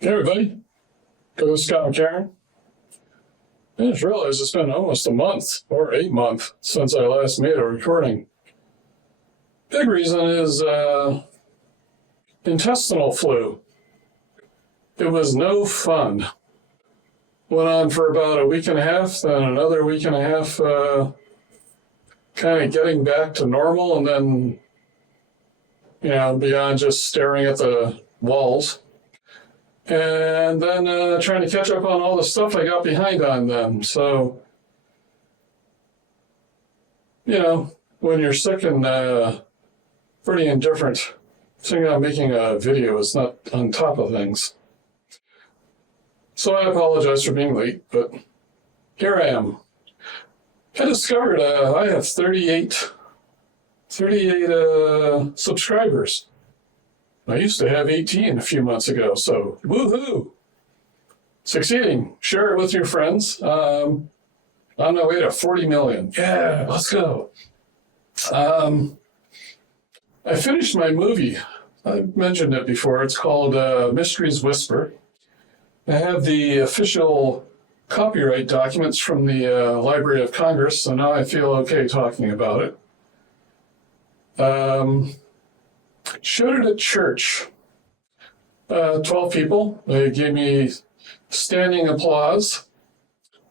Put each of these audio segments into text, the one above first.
Hey everybody, this is McCarron. I just realized it's been almost a month or 8 months since I last made a recording. Big reason is intestinal flu. It was no fun. Went on for about a week and a half, then another week and a half kind of getting back to normal, and then, beyond just staring at the walls. And then trying to catch up on all the stuff I got behind on then. So, when you're sick and pretty indifferent, thinking about making a video is not on top of things. So I apologize for being late, but here I am. I discovered I have 38 subscribers. I used to have 18 a few months ago, so woohoo! Succeeding. Share it with your friends. On my way to 40 million. Yeah, let's go. I finished my movie. I've mentioned it before. It's called Mysteries Whisper. I have the official copyright documents from the Library of Congress, so now I feel okay talking about it. Showed it at church. 12 people. They gave me standing applause.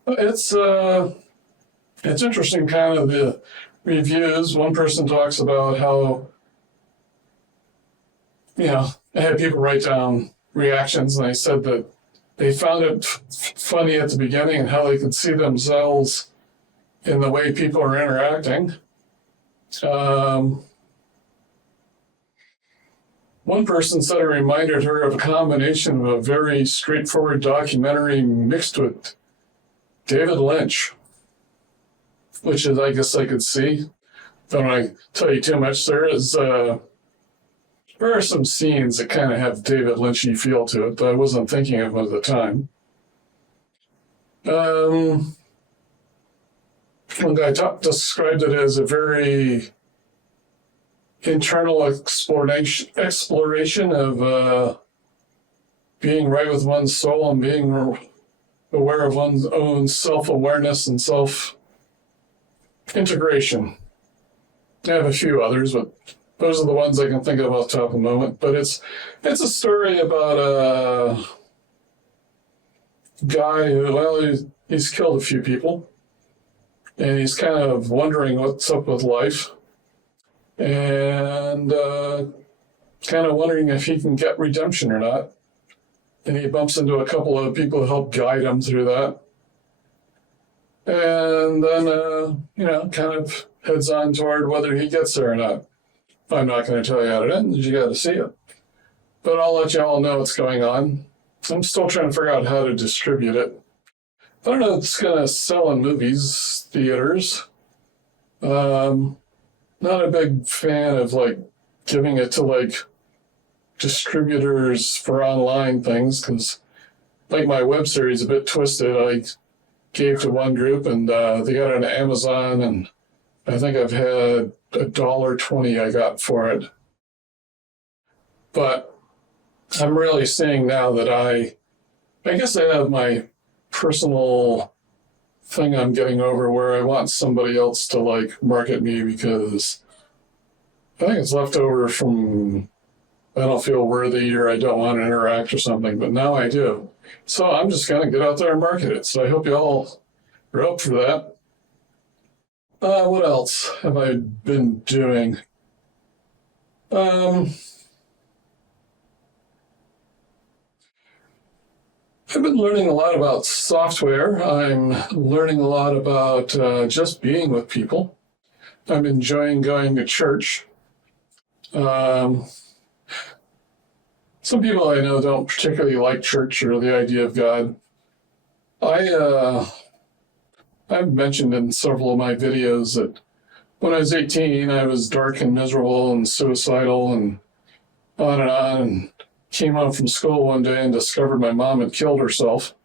It's interesting, kind of the reviews. One person talks about how, I had people write down reactions, and they said that they found it funny at the beginning and how they could see themselves in the way people are interacting. One person said it reminded her of a combination of a very straightforward documentary mixed with David Lynch, which is, I guess I could see. Don't want to tell you too much. There are some scenes that kind of have David Lynchy feel to it, but I wasn't thinking of them at the time. One guy described it as a very internal exploration of being right with one's soul and being aware of one's own self-awareness and self-integration. I have a few others, but those are the ones I can think of off the top of the moment. But it's a story about a guy who, he's killed a few people, and he's kind of wondering what's up with life. And kind of wondering if he can get redemption or not. And he bumps into a couple of people who help guide him through that. And then, kind of heads on toward whether he gets there or not. I'm not going to tell you how it ends. You got to see it. But I'll let you all know what's going on. I'm still trying to figure out how to distribute it. I don't know if it's going to sell in movies, theaters. Not a big fan of giving it to distributors for online things, because my web series is a bit twisted. I gave to one group and they got it on Amazon, and I think I've had $1.20 I got for it. But I'm really seeing now that I guess I have my personal thing I'm getting over where I want somebody else to market me, because I think it's left over from I don't feel worthy or I don't want to interact or something, but now I do. So I'm just going to get out there and market it. So I hope you all are up for that. What else have I been doing? I've been learning a lot about software. I'm learning a lot about just being with people. I'm enjoying going to church. Some people I know don't particularly like church or the idea of God. I've mentioned in several of my videos that when I was 18, I was dark and miserable and suicidal and on, and came home from school one day and discovered my mom had killed herself.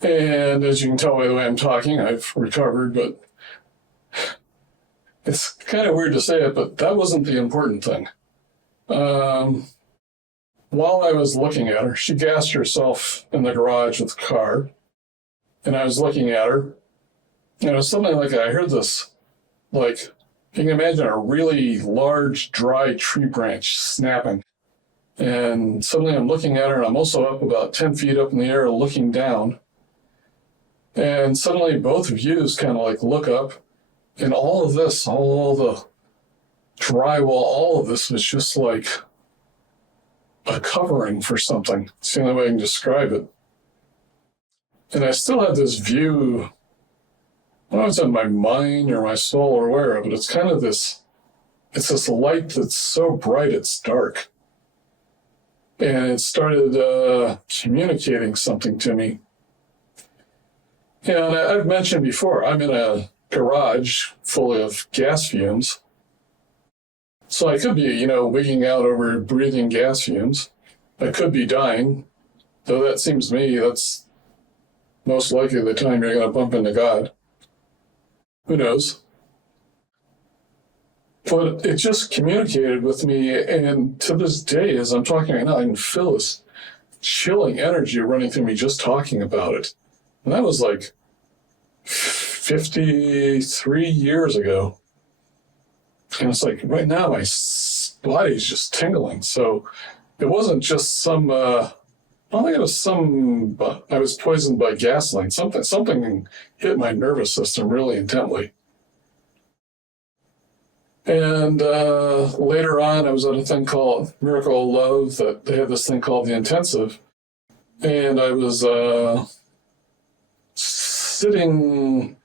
And as you can tell by the way I'm talking, I've recovered, but it's kind of weird to say it, but that wasn't the important thing. while I was looking at her, she gassed herself in the garage with the car, and I was looking at her, and it was something like I heard this, like, you can imagine a really large, dry tree branch snapping. And suddenly I'm looking at her, and I'm also up about 10 feet up in the air looking down. And suddenly both of you kind of like look up, and all of this, all the drywall, all of this was just like a covering for something. It's the only way I can describe it. And I still have this view, I don't know if it's in my mind or my soul or where, but it's kind of this, it's this light that's so bright it's dark. And it started communicating something to me. And I've mentioned before, I'm in a garage full of gas fumes. So I could be, wigging out over breathing gas fumes. I could be dying, though that seems to me that's most likely the time you're going to bump into God. Who knows? But it just communicated with me, and to this day, as I'm talking right now, I can feel this chilling energy running through me just talking about it. And that was like 53 years ago. And it's like right now my body's just tingling. So it wasn't just some, I don't think it was I was poisoned by gasoline. Something hit my nervous system really intently. And later on, I was at a thing called Miracle of Love, that they had this thing called the Intensive. And I was sitting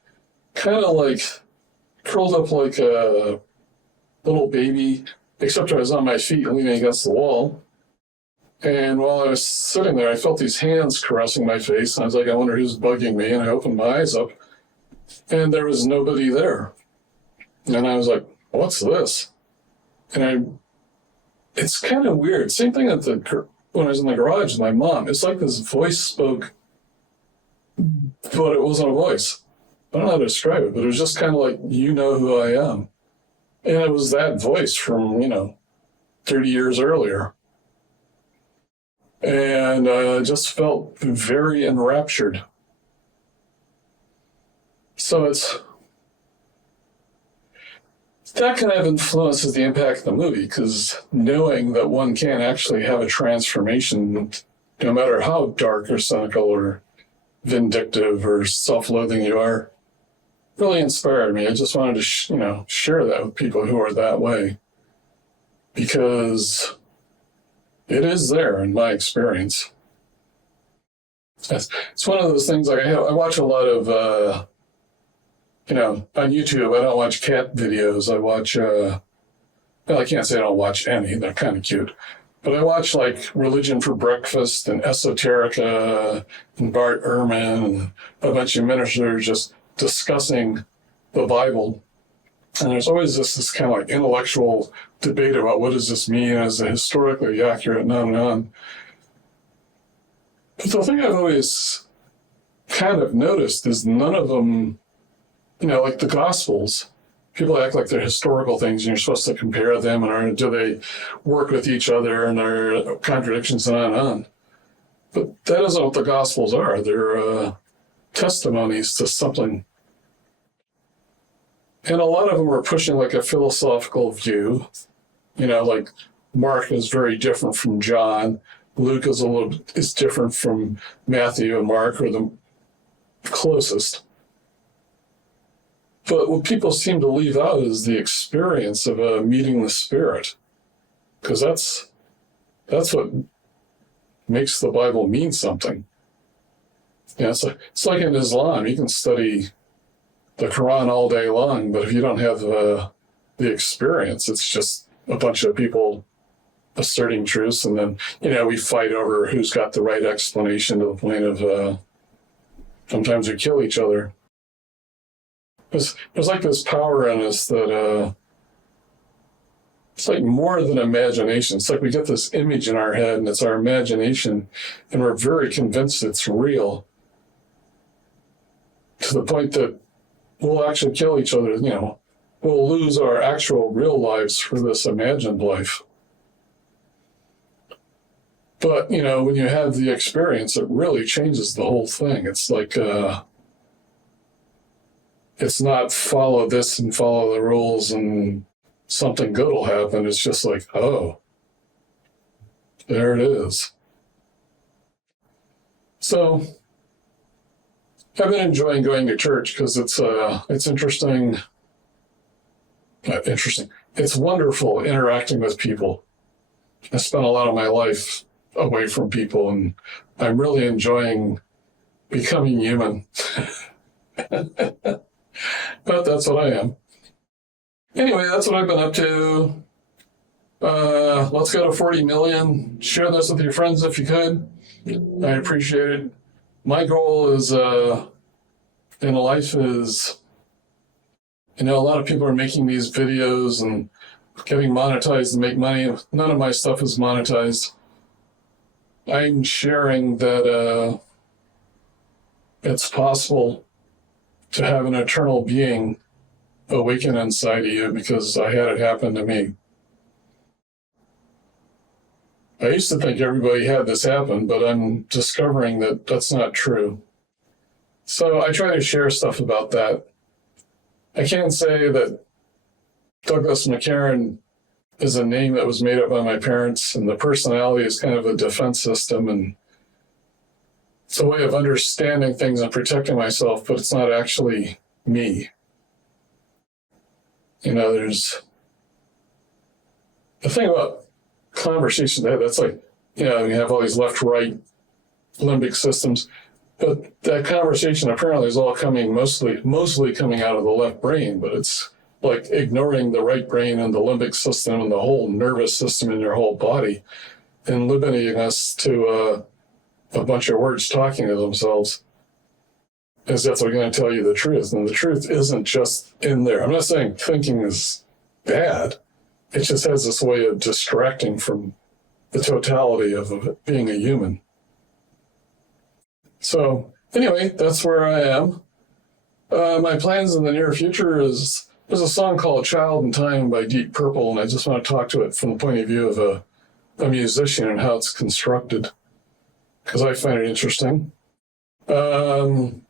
kind of like curled up like a little baby, except I was on my feet leaning against the wall. And while I was sitting there, I felt these hands caressing my face. And I was like, I wonder who's bugging me. And I opened my eyes up, and there was nobody there. And I was like, what's this? And it's kind of weird. Same thing when I was in the garage with my mom. It's like this voice spoke, but it wasn't a voice. I don't know how to describe it, but it was just kind of like, you know who I am. And it was that voice from, 30 years earlier. And I just felt very enraptured. So that kind of influences the impact of the movie, because knowing that one can actually have a transformation, no matter how dark or cynical or vindictive or self-loathing you are, really inspired me. I just wanted to, share that with people who are that way, because it is there in my experience. It's one of those things, like I watch a lot of, on YouTube, I don't watch cat videos. I watch, I can't say I don't watch any, they're kind of cute. But I watch like Religion for Breakfast and Esoterica and Bart Ehrman and a bunch of ministers just discussing the Bible. And there's always this kind of like intellectual debate about what does this mean, is it historically accurate, and on and on. But the thing I've always kind of noticed is none of them, like the Gospels, people act like they're historical things and you're supposed to compare them, and do they work with each other, and are there contradictions, and on and on. But that isn't what the Gospels are. They're testimonies to something. And a lot of them are pushing like a philosophical view. Like Mark is very different from John. Luke is different from Matthew and Mark, or the closest. But what people seem to leave out is the experience of meeting the Spirit, because that's what makes the Bible mean something. It's like in Islam, you can study the Quran all day long, but if you don't have the experience, it's just a bunch of people asserting truths, and then we fight over who's got the right explanation, to the point of sometimes we kill each other. There's like this power in us that it's like more than imagination. It's like we get this image in our head, and it's our imagination, and we're very convinced it's real, to the point that we'll actually kill each other. We'll lose our actual real lives for this imagined life. But, when you have the experience, it really changes the whole thing. It's like, it's not follow this and follow the rules and something good will happen. It's just like, oh, there it is. So I've been enjoying going to church because it's interesting. Interesting. It's wonderful interacting with people. I spent a lot of my life away from people, and I'm really enjoying becoming human. But that's what I am. Anyway, that's what I've been up to. Let's go to 40 million. Share this with your friends if you could. I appreciate it. My goal is in life is, a lot of people are making these videos and getting monetized to make money. None of my stuff is monetized. I'm sharing that it's possible to have an eternal being awaken inside of you because I had it happen to me. I used to think everybody had this happen, but I'm discovering that that's not true. So I try to share stuff about that. I can't say that Douglas McCarron is a name that was made up by my parents, and the personality is kind of a defense system, and it's a way of understanding things and protecting myself, but it's not actually me. There's the thing about conversation that's like, you have all these left-right limbic systems, but that conversation apparently is all coming mostly coming out of the left brain, but it's like ignoring the right brain and the limbic system and the whole nervous system in your whole body and limiting us to a bunch of words talking to themselves, as if they're going to tell you the truth. And the truth isn't just in there. I'm not saying thinking is bad. It just has this way of distracting from the totality of being a human. So anyway, that's where I am. My plans in the near future is, there's a song called Child in Time by Deep Purple, and I just want to talk to it from the point of view of a musician and how it's constructed, because I find it interesting. As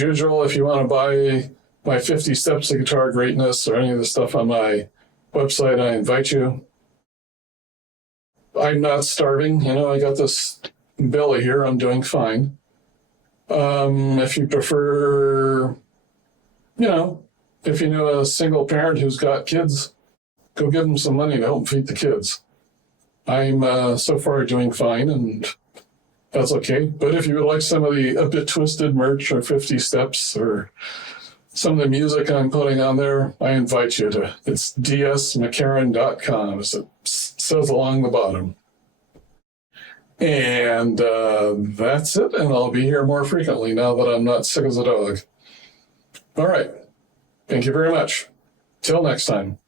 usual, if you want to buy my 50 Steps to Guitar Greatness or any of the stuff on my website, I invite you. I'm not starving. I got this belly here. I'm doing fine. If you prefer, if you know a single parent who's got kids, go give them some money to help feed the kids. I'm so far doing fine, and that's okay. But if you would like some of the A Bit Twisted merch or 50 Steps or some of the music I'm putting on there, I invite you to. It's dsmccarron.com, as it says along the bottom. And that's it, and I'll be here more frequently now that I'm not sick as a dog. All right. Thank you very much. Till next time.